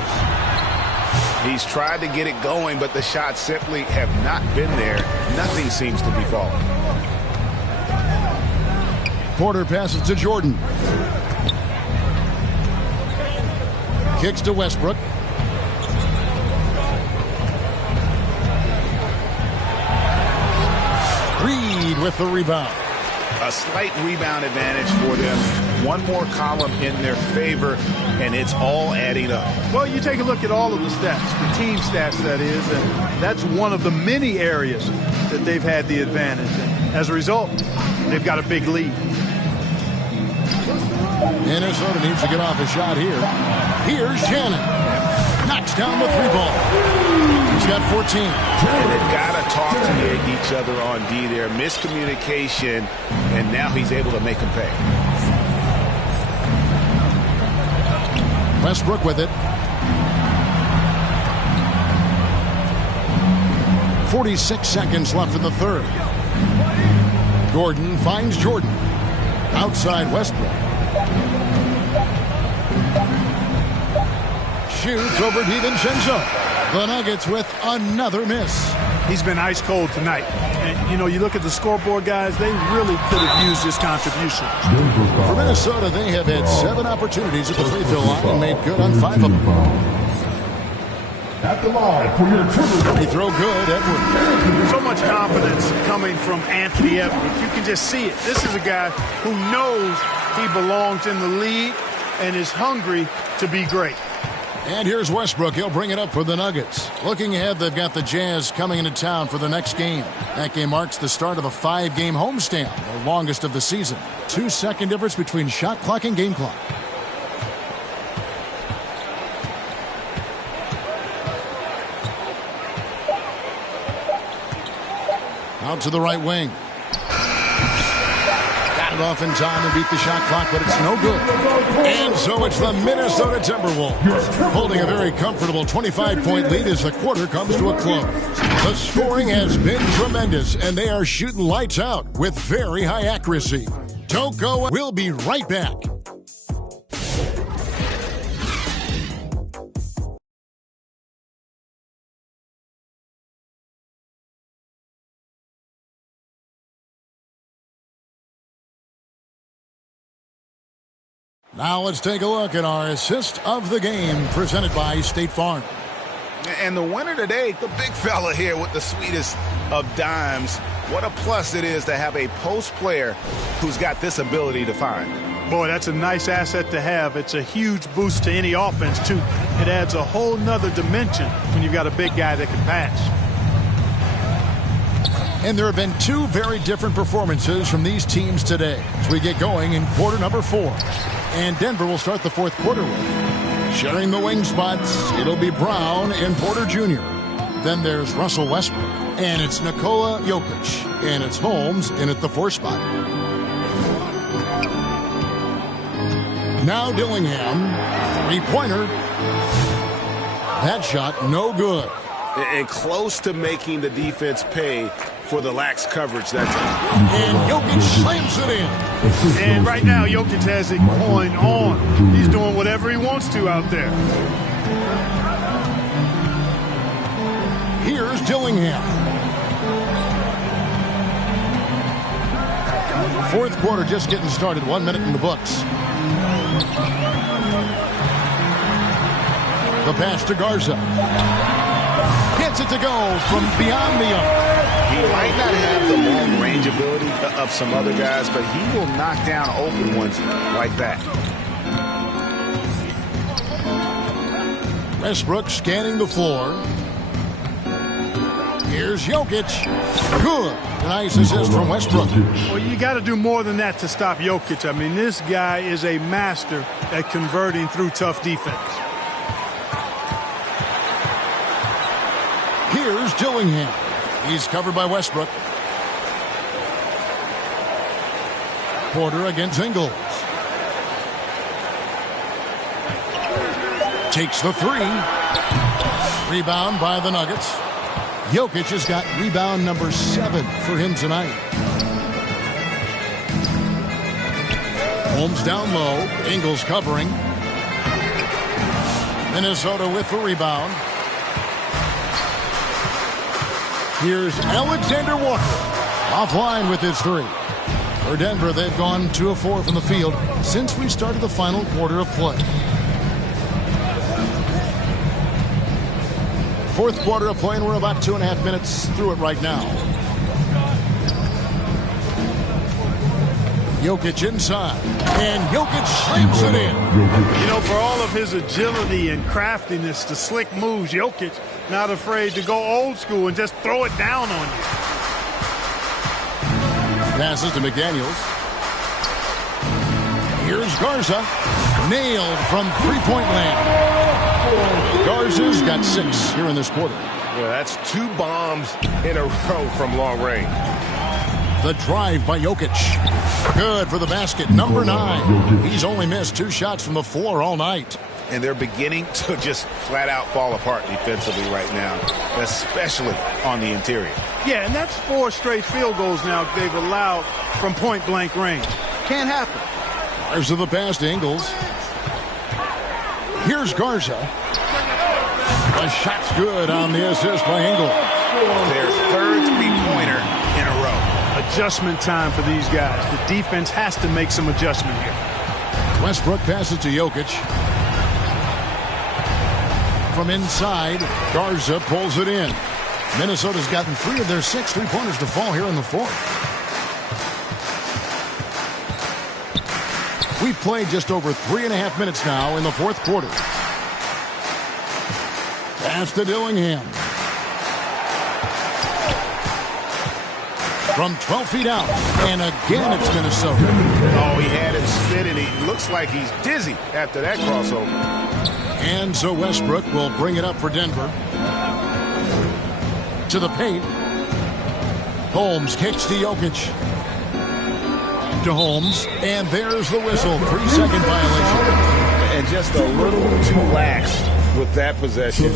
He's tried to get it going, but the shots simply have not been there. Nothing seems to be falling. Porter passes to Jordan. Kicks to Westbrook. Reed with the rebound. A slight rebound advantage for them. One more column in their favor, and it's all adding up. Well, you take a look at all of the stats, the team stats that is, and that's one of the many areas that they've had the advantage. And as a result, they've got a big lead. Minnesota needs to get off a shot here. Here's Shannon. Knocks down the three ball. He's got 14. And they've got to talk to each other on D there. Miscommunication, and now he's able to make them pay. Westbrook with it. 46 seconds left in the third. Gordon finds Jordan. Outside Westbrook. Shoots over DiVincenzo. The Nuggets with another miss. He's been ice cold tonight. And, you know, you look at the scoreboard, guys, they really could have used this contribution. For Minnesota, they have had 7 opportunities at the free throw line and made good on 5 of them. At the line for your Free throw good, Edwards. So much confidence coming from Anthony Edwards. You can just see it. This is a guy who knows he belongs in the league and is hungry to be great. And here's Westbrook. He'll bring it up for the Nuggets. Looking ahead, they've got the Jazz coming into town for the next game. That game marks the start of a 5-game homestand, the longest of the season. 2-second difference between shot clock and game clock. Out to the right wing. Got it off in time and beat the shot clock, but it's no good. And so it's the Minnesota Timberwolves holding a very comfortable 25-point lead as the quarter comes to a close. The scoring has been tremendous, and they are shooting lights out with very high accuracy. Don't go. We'll be right back. Now let's take a look at our assist of the game presented by State Farm. And the winner today, the big fella here with the sweetest of dimes. What a plus it is to have a post player who's got this ability to find. Boy, that's a nice asset to have. It's a huge boost to any offense, too. It adds a whole nother dimension when you've got a big guy that can pass. And there have been 2 very different performances from these teams today as we get going in quarter number 4. And Denver will start the 4th quarter with. Sharing the wing spots, it'll be Brown and Porter Jr. Then there's Russell Westbrook. And it's Nikola Jokic. And it's Holmes in at the 4th spot. Now Dillingham. 3-pointer. That shot no good. And close to making the defense pay for the lax coverage. That's it. And Jokic slams it in. And right now, Jokic has it going on. He's doing whatever he wants to out there. Here's Dillingham. 4th quarter just getting started. 1 minute in the books. The pass to Garza. Gets it to go from beyond the arc. He might not have the long-range ability of some other guys, but he will knock down open ones like that. Westbrook scanning the floor. Here's Jokic. Good. Nice assist from Westbrook. Well, you got to do more than that to stop Jokic. I mean, this guy is a master at converting through tough defense. Here's Dillingham. He's covered by Westbrook. Porter against Ingles. Takes the 3. Rebound by the Nuggets. Jokic has got rebound number 7 for him tonight. Holmes down low. Ingles covering. Minnesota with the rebound. Here's Alexander Walker. Offline with his three. For Denver, they've gone 2 of 4 from the field since we started the final quarter of play. Fourth quarter of play, and we're about 2.5 minutes through it right now. Jokic inside, and Jokic slams it in. You know, for all of his agility and craftiness, the slick moves, Jokic not afraid to go old school and just throw it down on you. Passes to McDaniels. Here's Garza. Nailed from three-point land. Garza's got 6 here in this quarter. Yeah, that's 2 bombs in a row from long range. The drive by Jokic. Good for the basket. Number 9. He's only missed 2 shots from the floor all night. And they're beginning to just flat out fall apart defensively right now, especially on the interior. Yeah, and that's 4 straight field goals now they've allowed from point-blank range. Can't happen. Garza the pass to Ingles. Here's Garza. The shot's good on the assist by Ingles. Their 3rd three-pointer in a row. Adjustment time for these guys. The defense has to make some adjustment here. Westbrook passes to Jokic. From inside, Garza pulls it in. Minnesota's gotten 3 of their 6 three-pointers to fall here in the fourth. We've played just over 3.5 minutes now in the fourth quarter. Pass to Dillingham. From 12 feet out. And again, it's Minnesota. Oh, he had him spinning. He looks like he's dizzy after that crossover. And so Westbrook will bring it up for Denver. To the paint. Holmes kicks to Jokic. To Holmes. And there's the whistle. 3-second violation. And just a little too lax with that possession.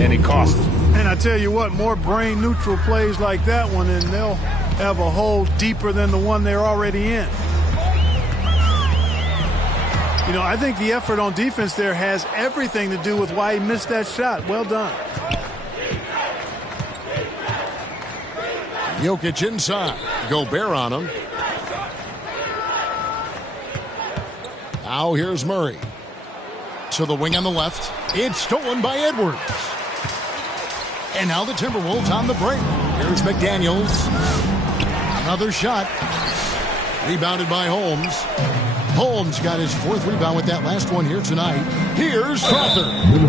And it cost him. And I tell you what, more brain-neutral plays like that one, and they'll have a hole deeper than the one they're already in. You know, I think the effort on defense there has everything to do with why he missed that shot. Well done. Jokic inside. Gobert on him. Now here's Murray. To the wing on the left. It's stolen by Edwards. And now the Timberwolves on the break. Here's McDaniels. Another shot. Rebounded by Holmes. Holmes got his 4th rebound with that last one here tonight. Here's Crawford.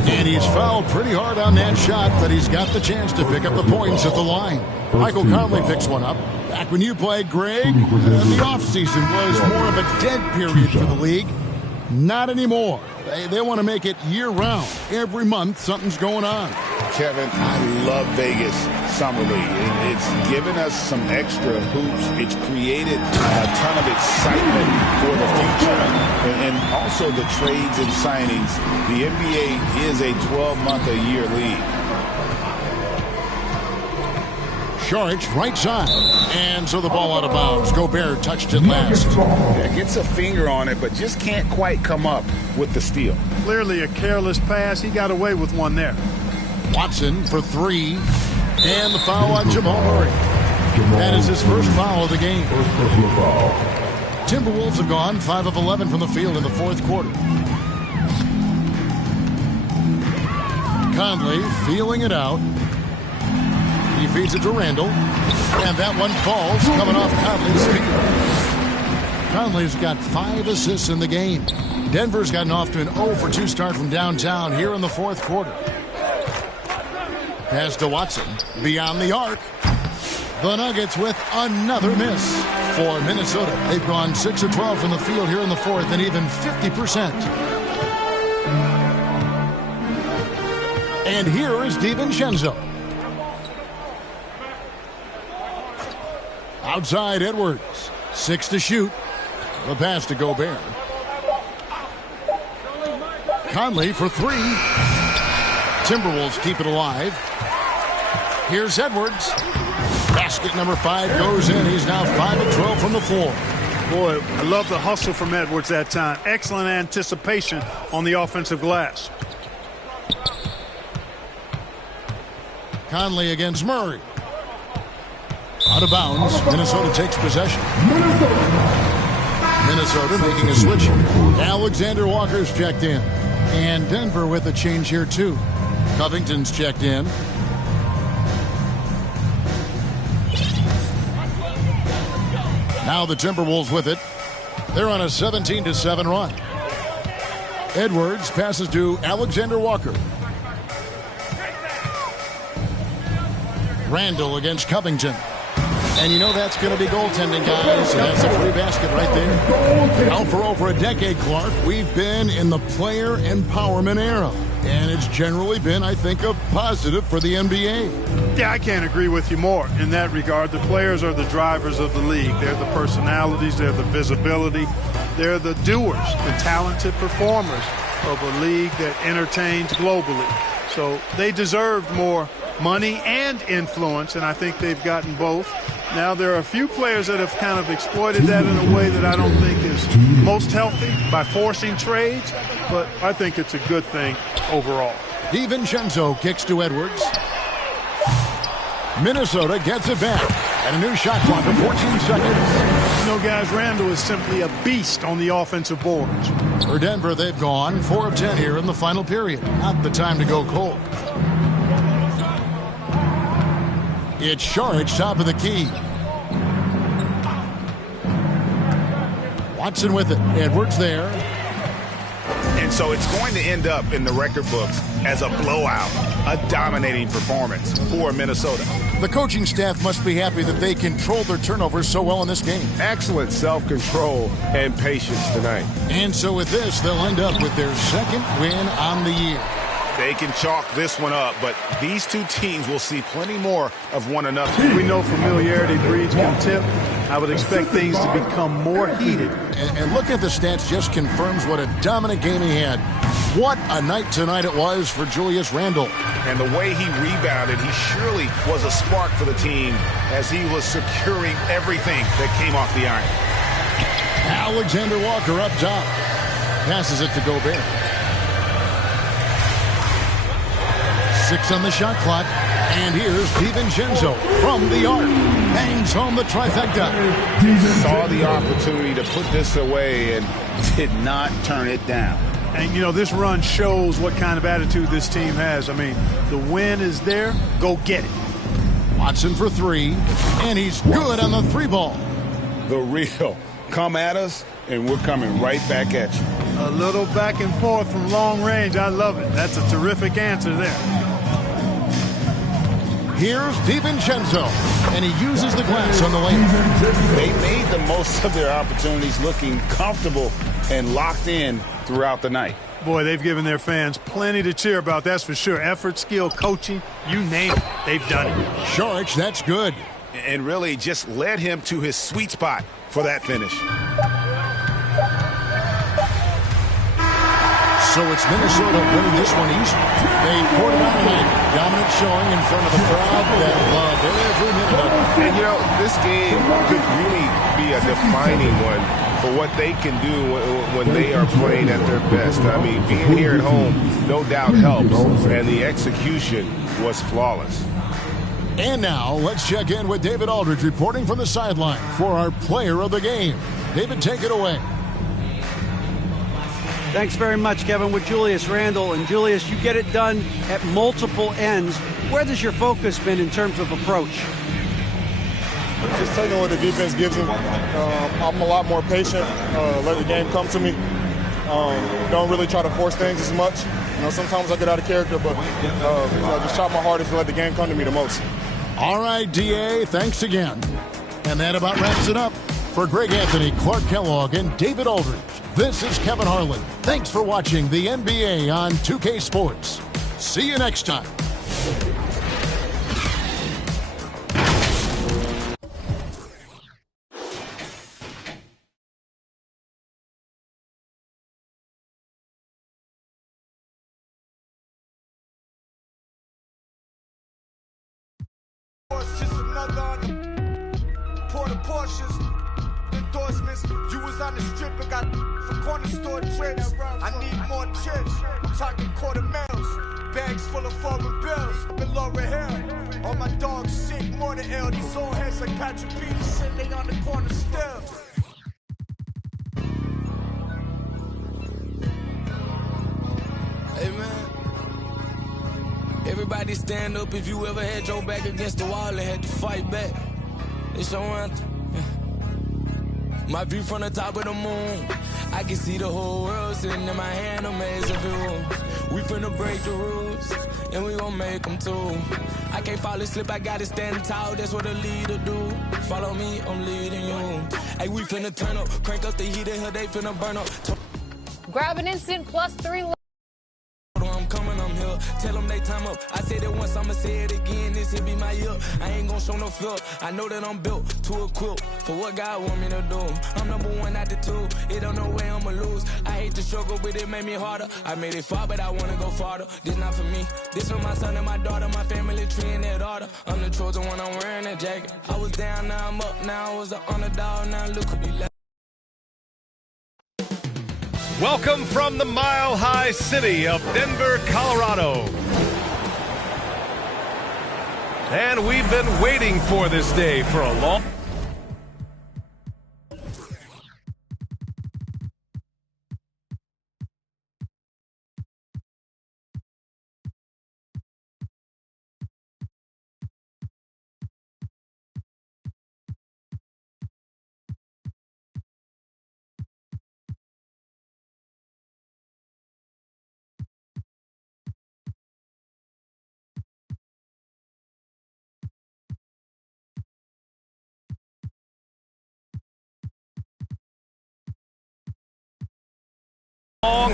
And he's fouled pretty hard on that shot, but he's got the chance to pick up the points at the line. Michael Conley picks one up. Back when you played, Greg, the offseason was more of a dead period for the league. Not anymore. They want to make it year-round. Every month, something's going on. Kevin, I love Vegas Summer League. It's given us some extra hoops. It's created a ton of excitement for the future. And also the trades and signings. The NBA is a 12-month-a-year league. Saric, right side. And so the ball out of bounds. Gobert touched it last. Yeah, gets a finger on it, but just can't quite come up with the steal. Clearly a careless pass. He got away with one there. Watson for 3. And the foul on Jamal Murray. That is his first foul of the game. Timberwolves have gone 5 of 11 from the field in the fourth quarter. Conley feeling it out. He feeds it to Randall. And that one falls coming off Conley's feet. Conley's got 5 assists in the game. Denver's gotten off to an 0-for-2 start from downtown here in the fourth quarter. Pass to Watson. Beyond the arc. The Nuggets with another miss. For Minnesota, they've gone 6 of 12 from the field here in the fourth and even 50%. And here is DiVincenzo. Outside Edwards. 6 to shoot. The pass to Gobert. Conley for 3. Timberwolves keep it alive. Here's Edwards. Basket number 5 goes in. He's now 5 of 12 from the floor. Boy, I love the hustle from Edwards that time. Excellent anticipation on the offensive glass. Conley against Murray. Out of bounds. Minnesota takes possession. Minnesota making a switch. Alexander Walker's checked in. And Denver with a change here, too. Covington's checked in. Now the Timberwolves with it. They're on a 17-7 run. Edwards passes to Alexander Walker. Randall against Covington. And you know that's going to be goaltending, guys. That's a free basket right there. Now for over a decade, Clark, we've been in the player empowerment era. And it's generally been, I think, a positive for the NBA. Yeah, I can't agree with you more in that regard. The players are the drivers of the league. They're the personalities. They're the visibility. They're the doers, the talented performers of a league that entertains globally. So they deserved more money and influence, and I think they've gotten both. Now, there are a few players that have kind of exploited that in a way that I don't think is most healthy by forcing trades, but I think it's a good thing overall. DiVincenzo kicks to Edwards. Minnesota gets it back. And a new shot clock of 14 seconds. You know, guys, Randall is simply a beast on the offensive boards. For Denver, they've gone 4 of 10 here in the final period. Not the time to go cold. It's Saric, top of the key. Watson with it. Edwards there. And so it's going to end up in the record books as a blowout, a dominating performance for Minnesota. The coaching staff must be happy that they controlled their turnovers so well in this game. Excellent self-control and patience tonight. And so with this, they'll end up with their second win on the year. They can chalk this one up, but these two teams will see plenty more of one another. We know familiarity breeds contempt. I would expect things to become more heated. And looking at the stats just confirms what a dominant game he had. What a night tonight it was for Julius Randle. And the way he rebounded, he surely was a spark for the team as he was securing everything that came off the iron. Alexander Walker up top. Passes it to Gobert. 6 on the shot clock. And here's DiVincenzo from the arc. Bangs home the trifecta. Saw the opportunity to put this away and did not turn it down. And, you know, this run shows what kind of attitude this team has. I mean, the win is there. Go get it. Watson for 3. And he's good on the 3 ball. The real. Come at us, and we're coming right back at you. A little back and forth from long range. I love it. That's a terrific answer there. Here's DiVincenzo, and he uses the glass on the layup. They made the most of their opportunities, looking comfortable and locked in throughout the night. Boy, they've given their fans plenty to cheer about, that's for sure. Effort, skill, coaching, you name it, they've done it. Saric, that's good. And really just led him to his sweet spot for that finish. So it's Minnesota winning this one easy. They poured it on tonight. Dominant showing in front of the crowd that loved every minute of it. And, you know, this game could really be a defining one for what they can do when they are playing at their best. I mean, being here at home no doubt helps, and the execution was flawless. And now let's check in with David Aldridge reporting from the sideline for our player of the game. David, take it away. Thanks very much, Kevin, with Julius Randle. And Julius, you get it done at multiple ends. Where has your focus been in terms of approach? Just taking what the defense gives him. I'm a lot more patient, let the game come to me. Don't really try to force things as much. You know, sometimes I get out of character, but just try my hardest to let the game come to me the most. All right, DA, thanks again. And that about wraps it up. For Greg Anthony, Clark Kellogg, and David Aldridge, this is Kevin Harlan. Thanks for watching the NBA on 2K Sports. See you next time. Just another Porsches endorsement. Memphis. You was on the strip and got for corner store trips. I need more chips. I'm talking quarter mils. Bags full of foreign bills. In Laura Hill. All my dogs sick, more than ill. These old heads like Patrick Peterson, they on the corner still. Hey man, everybody stand up if you ever had your back against the wall and had to fight back. It's your anthem. My view from the top of the moon, I can see the whole world sitting in my hand, a maze of rules. We finna break the rules, and we gon' make them too. I can't fall asleep, I gotta stand tall, that's what a leader do. Follow me, I'm leading you. Hey, we finna turn up, crank up the heat, and they finna burn up. Grab an instant +3. I'm coming, I'm here. Tell them they time up. I said it once, I'ma say it again. This here be my year. I ain't gon' show no fear. I know that I'm built to equip for what God want me to do. I'm number one out the two. It don't know where I'ma lose. I hate the struggle, but it made me harder. I made it far, but I wanna go farther. This not for me. This for my son and my daughter, my family tree and their daughter. I'm the chosen one, I'm wearing that jacket. I was down, now I'm up. Now I was the underdog, now look who be left. Welcome from the mile-high city of Denver, Colorado. And we've been waiting for this day for a long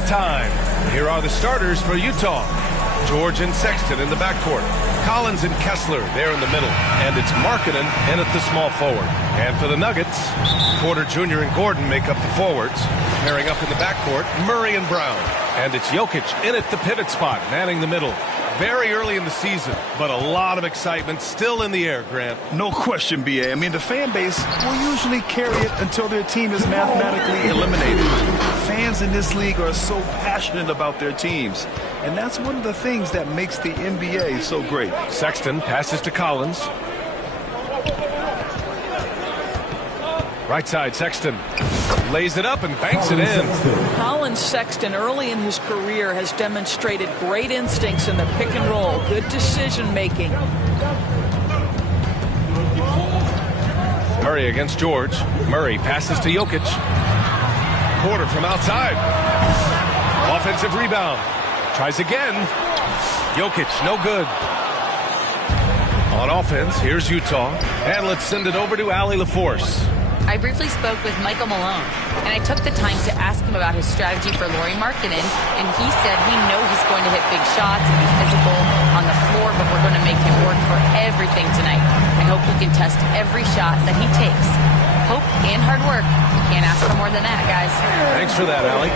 time. Here are the starters for Utah. George and Sexton in the backcourt. Collins and Kessler there in the middle. And it's Markkanen in at the small forward. And for the Nuggets, Porter Jr. and Gordon make up the forwards. Pairing up in the backcourt, Murray and Brown. And it's Jokic in at the pivot spot, manning the middle. Very early in the season, but a lot of excitement still in the air, Grant. No question, B.A. I mean, the fan base will usually carry it until their team is mathematically eliminated. Fans in this league are so passionate about their teams, and that's one of the things that makes the NBA so great. Sexton passes to Collins. Right side, Sexton lays it up and banks it in. Collins Sexton early in his career has demonstrated great instincts in the pick and roll, good decision making. Murray against George. Murray passes to Jokic. Porter from outside. Offensive rebound. Tries again. Jokic, no good. On offense, here's Utah. And let's send it over to Allie LaForce. I briefly spoke with Michael Malone, and I took the time to ask him about his strategy for Lauri Markkanen, and he said we know he's going to hit big shots and be physical on the floor, but we're going to make him work for everything tonight. I hope we can test every shot that he takes. Hope and hard work. Can't ask for more than that, guys. Thanks for that, Allie.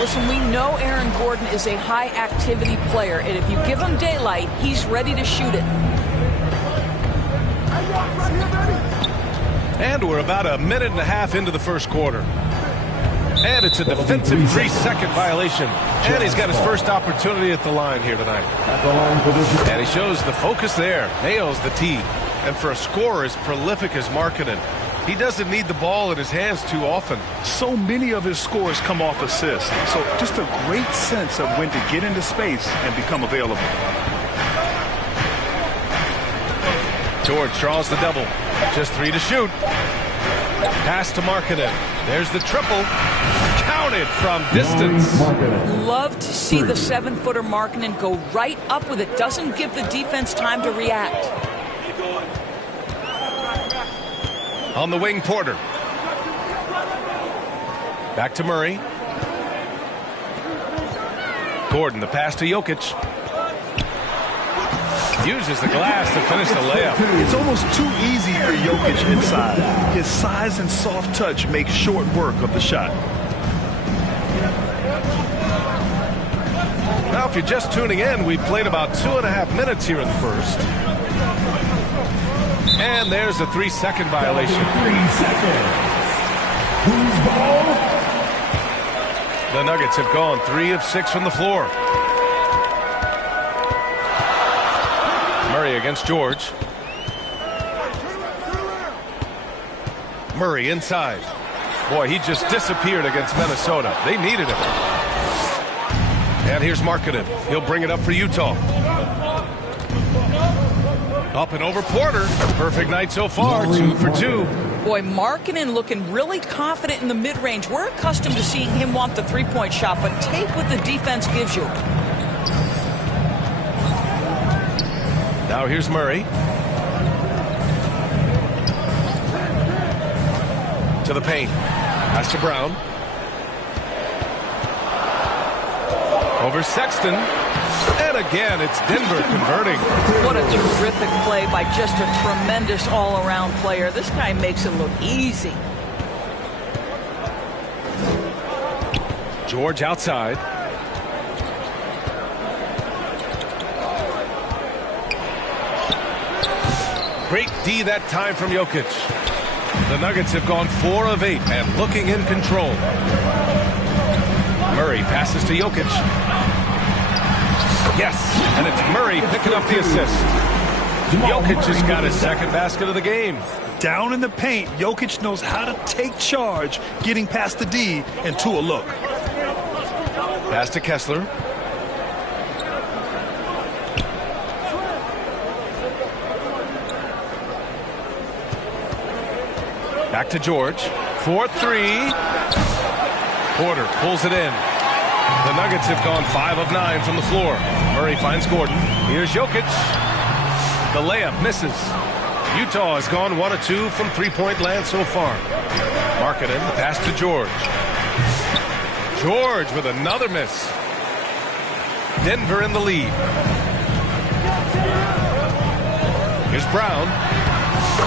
Listen, we know Aaron Gordon is a high-activity player, and if you give him daylight, he's ready to shoot it. And we're about a minute and a half into the first quarter. And it's a defensive 3-second violation. And he's got his first opportunity at the line here tonight. And he shows the focus there. Nails the tee. And for a scorer as prolific as Markkanen, he doesn't need the ball in his hands too often. So many of his scores come off assists. So just a great sense of when to get into space and become available. George draws the double. Just 3 to shoot. Pass to Markkanen. There's the triple. Counted from distance. Love to see the 7-footer Markkanen go right up with it. Doesn't give the defense time to react. On the wing, Porter. Back to Murray. Gordon, the pass to Jokic. Uses the glass to finish the layup. It's almost too easy for Jokic inside. His size and soft touch make short work of the shot. Now, if you're just tuning in, we've played about 2.5 minutes here in the first. And there's a 3-second violation. The Nuggets have gone 3 of 6 from the floor. Murray against George. Murray inside. Boy, he just disappeared against Minnesota. They needed him. And here's Markkanen. He'll bring it up for Utah. Up and over Porter. Perfect night so far. 2 for 2. Boy, Markkanen looking really confident in the mid-range. We're accustomed to seeing him want the three-point shot, but take what the defense gives you. Now here's Murray. To the paint. Pass to Brown. Over Sexton. And again, it's Denver converting. What a terrific play by just a tremendous all-around player. This guy makes it look easy. George outside. Great D that time from Jokic. The Nuggets have gone 4 of 8 and looking in control. Murray passes to Jokic. Yes, and it's Murray picking up the assist. Jokic has got his second basket of the game. Down in the paint, Jokic knows how to take charge, getting past the D and to a look. Pass to Kessler. Back to George. 4-3. Porter pulls it in. The Nuggets have gone 5 of 9 from the floor. Murray finds Gordon. Here's Jokic. The layup misses. Utah has gone 1 of 2 from three-point land so far. Markkanen, the pass to George. George with another miss. Denver in the lead. Here's Brown.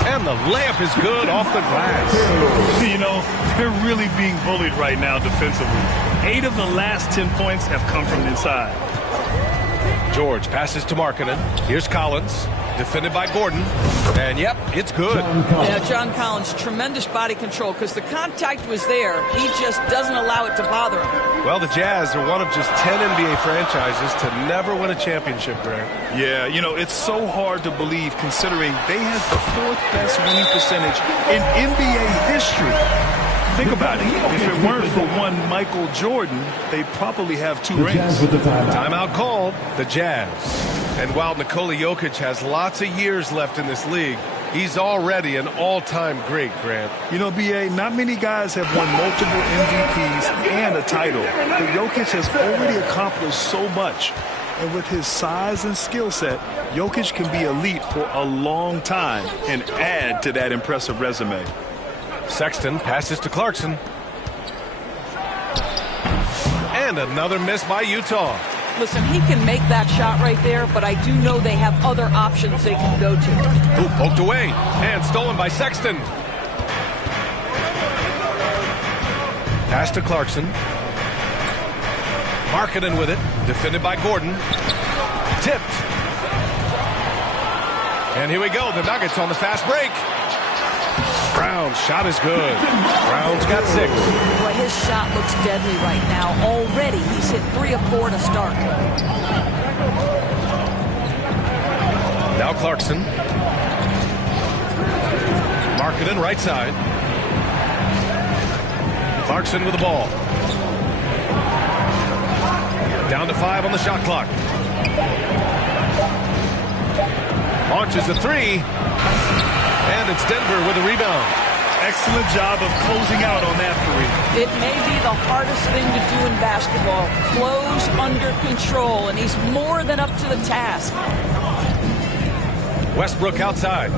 And the layup is good off the glass. You know, they're really being bullied right now defensively. 8 of the last 10 points have come from inside. George passes to Markkanen. Here's Collins. Defended by Gordon. And, yep, it's good. Yeah, John Collins, tremendous body control because the contact was there. He just doesn't allow it to bother him. Well, the Jazz are one of just 10 NBA franchises to never win a championship, Grant. Yeah, you know, it's so hard to believe considering they had the 4th best winning percentage in NBA history. Think about it. If it weren't for one Michael Jordan, they'd probably have 2 rings. Timeout called. The Jazz. And while Nikola Jokic has lots of years left in this league, he's already an all-time great, Grant. You know, B.A., not many guys have won multiple MVPs and a title. But Jokic has already accomplished so much. And with his size and skill set, Jokic can be elite for a long time and add to that impressive resume. Sexton passes to Clarkson. And another miss by Utah. Listen, he can make that shot right there, but I do know they have other options they can go to. Ooh, poked away and stolen by Sexton. Pass to Clarkson. Markkanen with it. Defended by Gordon. Tipped. And here we go. The Nuggets on the fast break. Brown's shot is good. Brown's got 6. Boy, his shot looks deadly right now. Already, he's hit 3 of 4 to start. Now Clarkson. Markkanen right side. Clarkson with the ball. Down to 5 on the shot clock. Launches a 3. And it's Denver with a rebound. Excellent job of closing out on that 3. It may be the hardest thing to do in basketball. Close under control, and he's more than up to the task. Westbrook outside.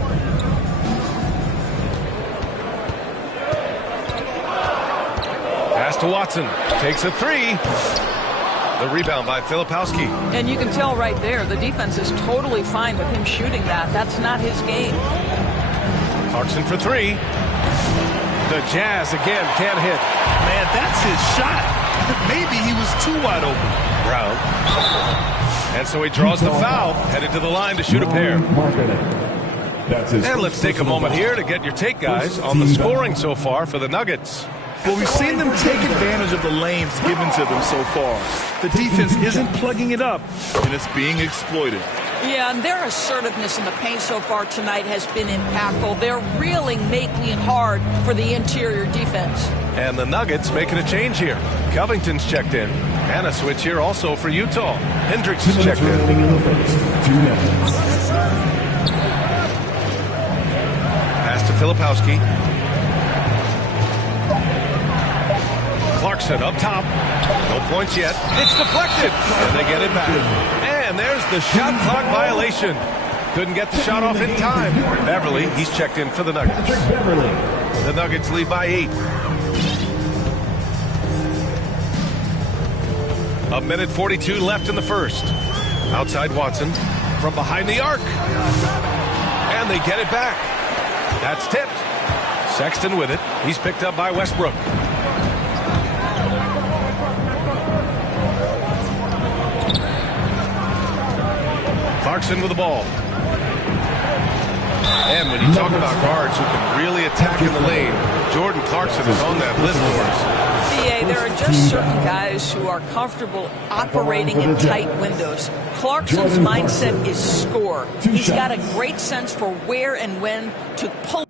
Pass to Watson. Takes a 3. The rebound by Filipowski. And you can tell right there, the defense is totally fine with him shooting that. That's not his game. Clarkson for 3. The Jazz again can't hit. Man, that's his shot. Maybe he was too wide open. Brown. And so he draws the foul, headed to the line to shoot a pair. And let's take a moment here to get your take, guys, on the scoring so far for the Nuggets. Well, we've seen them take advantage of the lanes given to them so far. The defense isn't plugging it up, and it's being exploited. Yeah, and their assertiveness in the paint so far tonight has been impactful. They're really making it hard for the interior defense. And the Nuggets making a change here. Covington's checked in. And a switch here also for Utah. Hendricks is checked in. Pass to Filipowski. Clarkson up top. No points yet. It's deflected. And they get it back. And there's the shot clock violation. Couldn't get the shot off in time. Beverly, he's checked in for the Nuggets. The Nuggets lead by 8. A minute 42 left in the first. Outside Watson from behind the arc. And they get it back. That's tipped. Sexton with it. He's picked up by Westbrook. Clarkson with the ball. And when you talk about guards who can really attack in the lane, Jordan Clarkson is on that list for us. BA, there are just certain guys who are comfortable operating in tight windows. Clarkson's mindset is score. He's got a great sense for where and when to pull.